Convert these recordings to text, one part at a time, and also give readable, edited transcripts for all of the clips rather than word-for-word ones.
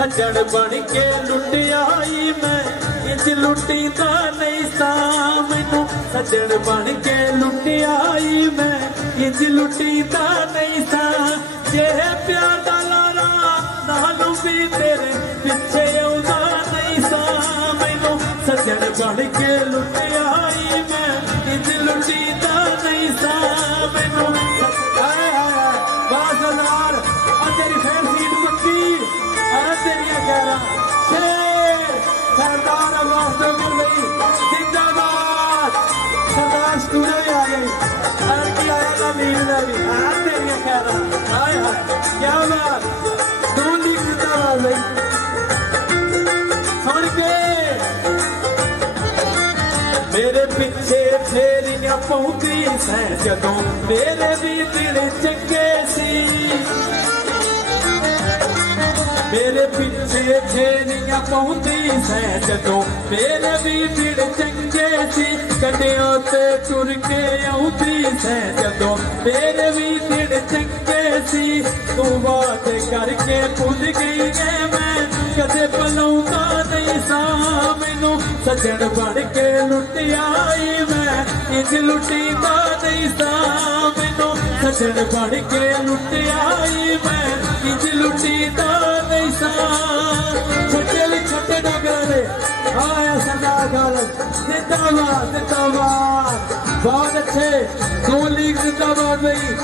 सजन बन के लुट आई मैं इंज लुटी दा नहीं सा मैनू सजन बन के लुट आई मैं इंज लुटी दा नहीं सा जे प्यार दा लारा नालू भी तेरे पिछे आउंदा नहीं सा मैनू सजन बन के लुट आई मैं इंज लुटी दा नहीं सा मैनू बाज़ार तेरी फैसीन पक्की तेरिया कहरा शेर सरदार जिंदाबाद सरदार स्टूडियो भी आ गई और की आया ना मीर ने भी तेरिया कहरा हाय हाय क्या बात दो लीग जिंदाबाद भाई सुन के मेरे पीछे फेरियां पौंदी सै जदों मेरे भी दिल चंगे सी मेरे पीछे फेरियां पौंदी सै जदों मेरे भी दिल चंगे सी कन्या ते टुर के आउंदी सै जदों मेरे भी दिल चंगे सी तू बात करके भुल गई है मैं कदे भुलाउंदा नहीं सा मैनू सजन बन के लुट आई मैं इंज लुटीदा नहीं सा मैनू सजन बन के लुट आई मैं इंज लुटीदा नहीं सा छोटे छोटे डगरे आया सरदार गालत जिंदाबाद जिंदाबाद बहुत अच्छे दो लीग जिंदाबाद भाई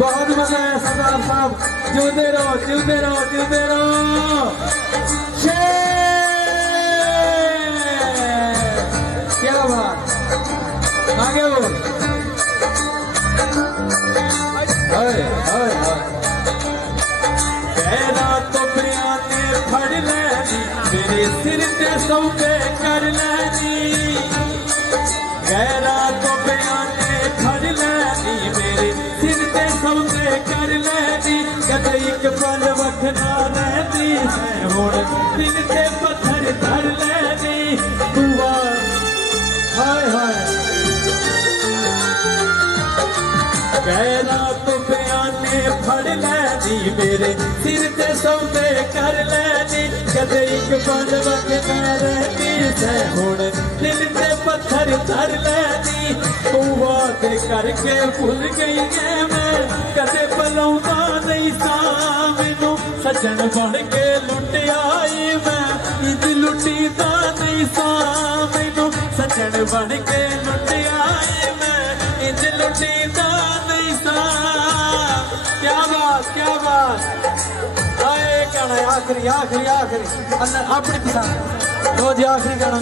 बहुत मजा आया सरदार साहब जीते रहो जीते रहो जीते रहो क्या बात आगे बोल कहना तो बयाने फड़ लैनी मेरे सिर ते सौदे कर लैनी कहना तो बयाने फड़ लैनी मेरे सिर ते सौदे कर लैनी कदे एक पल वखना रहती है हुण दिल ते पत्थर धर लैनी दुआ हाय हाय कहना तो बयाने फड़ लैनी मेरे सिर ते सौदे कर लैनी कदे एक पल वखना रहती है हुण दिल ते पत्थर धर लैनी तू बात करके भुल गई है मैं कदे भुलाउंदा नहीं सा मैनू सजन बन के लुट आई मैं इंज लुटीदा नहीं सा मैनू सजन बन के लुट आई मैं इंज लुटीदा नहीं सा क्या बात आए गाना आखिरी आखिरी आखिरी अल्लाह अपनी पसंद लो जी आखिरी गाना